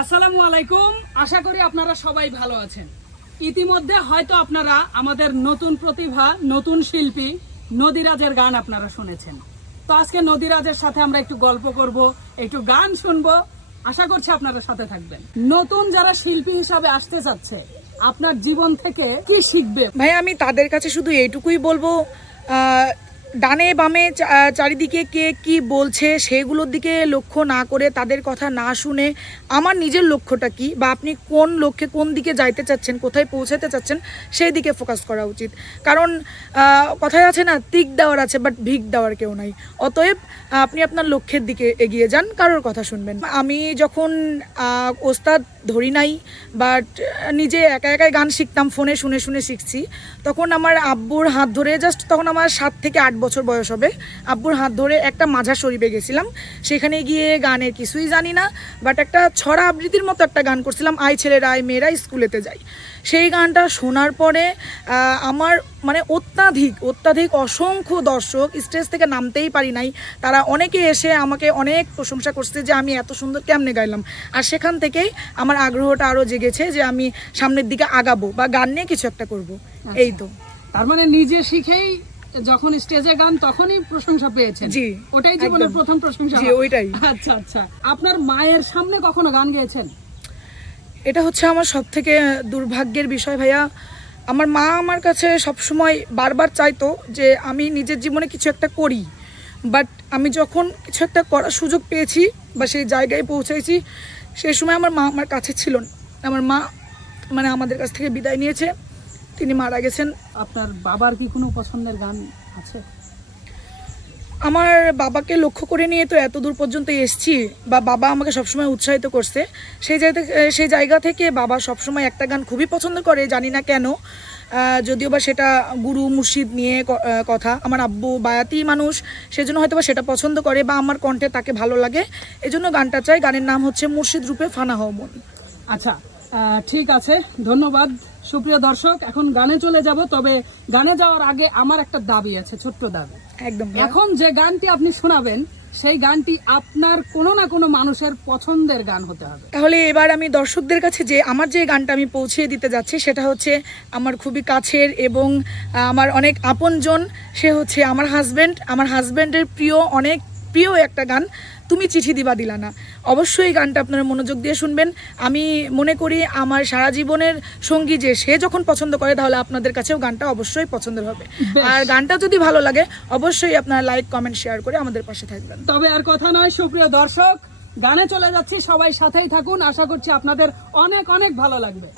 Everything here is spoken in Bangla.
আসসালামু আলাইকুম। আশা করি আপনারা সবাই ভালো আছেন। ইতিমধ্যে হয়তো আপনারা আমাদের নতুন প্রতিভা, নতুন শিল্পী নদীরাজের গান আপনারা শুনেছেন। তো আজকে নদীরাজের সাথে আমরা একটু গল্প করব, একটু গান শুনব। আশা করছি আপনারা সাথে থাকবেন। নতুন যারা শিল্পী হিসাবে আসতে চাচ্ছে, আপনার জীবন থেকে কি শিখবে? ভাই, আমি তাদের কাছে শুধু এইটুকুই বলব ডানে বামে চারিদিকে কে কি বলছে সেগুলোর দিকে লক্ষ্য না করে তাদের কথা না শুনে আমার নিজের লক্ষ্যটা কি বা আপনি কোন লক্ষ্যে কোন দিকে যাইতে চাচ্ছেন, কোথায় পৌঁছাতে চাচ্ছেন সেই দিকে ফোকাস করা উচিত। কারণ কথায় আছে না, তিক দেওয়ার আছে বাট ভিক দেওয়ার কেউ নাই। অতএব আপনি আপনার লক্ষ্যের দিকে এগিয়ে যান, কারোর কথা শুনবেন আমি যখন ওস্তাদ ধরি নাই বাট নিজে একা একাই গান শিখতাম, ফোনে শুনে শুনে শিখছি। তখন আমার আব্বুর হাত ধরে জাস্ট তখন আমার সাত থেকে আট বছর বয়স হবে, আব্বুর হাত ধরে একটা মাঝা শরীফে গেছিলাম। সেখানে গিয়ে গানের কিছুই জানি না বাট একটা ছড়া আবৃত্তির মতো একটা গান করছিলাম আই ছেলেরা, আয় মেয়েরা স্কুলেতে যাই। সেই গানটা শোনার পরে আমার মানে অত্যাধিক অত্যাধিক অসংখ্য দর্শক স্টেজ থেকে নামতেই পারি নাই। তারা অনেকে এসে আমাকে অনেক প্রশংসা করছে যে আমি এত সুন্দর কেমনে গাইলাম। আর সেখান থেকেই আমার আগ্রহটা আরও জেগেছে যে আমি সামনের দিকে আগাবো বা গান নিয়ে কিছু একটা করব। এই তো। তার মানে নিজে শিখেই যখন স্টেজে গান তখনই প্রশংসা পেয়েছেন? জি, ওটাই জীবনের। প্রথম প্রশংসা। জি, ওইটাই। আচ্ছা আচ্ছা। আপনার মায়ের সামনে কখনো গান গেয়েছেন? এটা হচ্ছে আমার সব থেকে দুর্ভাগ্যের বিষয় ভাইয়া। আমার মা আমার কাছে সবসময় বারবার চাইতো যে আমি নিজের জীবনে কিছু একটা করি। বাট আমি যখন কিছু একটা করার সুযোগ পেয়েছি বা সেই জায়গায় পৌঁছেছি, সেই সময় আমার মা আমার কাছে ছিল না আমার মা মানে আমাদের কাছ থেকে বিদায় নিয়েছে। তিনি মারা গেছেন। আপনার বাবার কি কোনো পছন্দের গান আছে? আমার বাবাকে লক্ষ্য করে নিয়ে তো এত দূর পর্যন্ত এসছি, বা বাবা আমাকে সবসময় উৎসাহিত করছে। সেই জায়গা সেই জায়গা থেকে বাবা সবসময় একটা গান খুবই পছন্দ করে, জানি না কেন। যদিও বা সেটা গুরু মুর্শিদ নিয়ে কথা, আমার আব্বু বায়াতি মানুষ, সেজন্য হয়তো বা সেটা পছন্দ করে, বা আমার কণ্ঠে তাকে ভালো লাগে। এজন্য গানটা চাই, গানের নাম হচ্ছে মুর্শিদ রূপে ফানা হও আচ্ছা ঠিক আছে, ধন্যবাদ। সুপ্রিয় দর্শক এখন গানে চলে যাব তবে গানে যাওয়ার আগে আমার একটা দাবি আছে ছোট্ট দাবি। একদম এখন যে গানটি আপনি শোনাবেন সেই গানটি আপনার কোনো না কোনো মানুষের পছন্দের গান হতে হবে। তাহলে এবার আমি দর্শকদের কাছে যে আমার যে গানটা আমি পৌঁছে দিতে যাচ্ছি সেটা হচ্ছে আমার খুবই কাছের এবং আমার অনেক আপনজন। সে হচ্ছে আমার হাজব্যান্ড আমার হাজব্যান্ডের প্রিয় অনেক প্রিয় একটা গান তুমি চিঠি দিবা দিলা না অবশ্যই এই গানটা আপনারা মনোযোগ দিয়ে শুনবেন। আমি মনে করি আমার সারা জীবনের সঙ্গী যে সে যখন পছন্দ করে তাহলে আপনাদের কাছেও গানটা অবশ্যই পছন্দের হবে। আর গানটা যদি ভালো লাগে অবশ্যই আপনারা লাইক কমেন্ট শেয়ার করে আমাদের পাশে থাকবেন। তবে আর কথা নয় সুপ্রিয় দর্শক গানে চলে যাচ্ছি সবাই সাথেই থাকুন। আশা করছি আপনাদের অনেক অনেক ভালো লাগবে।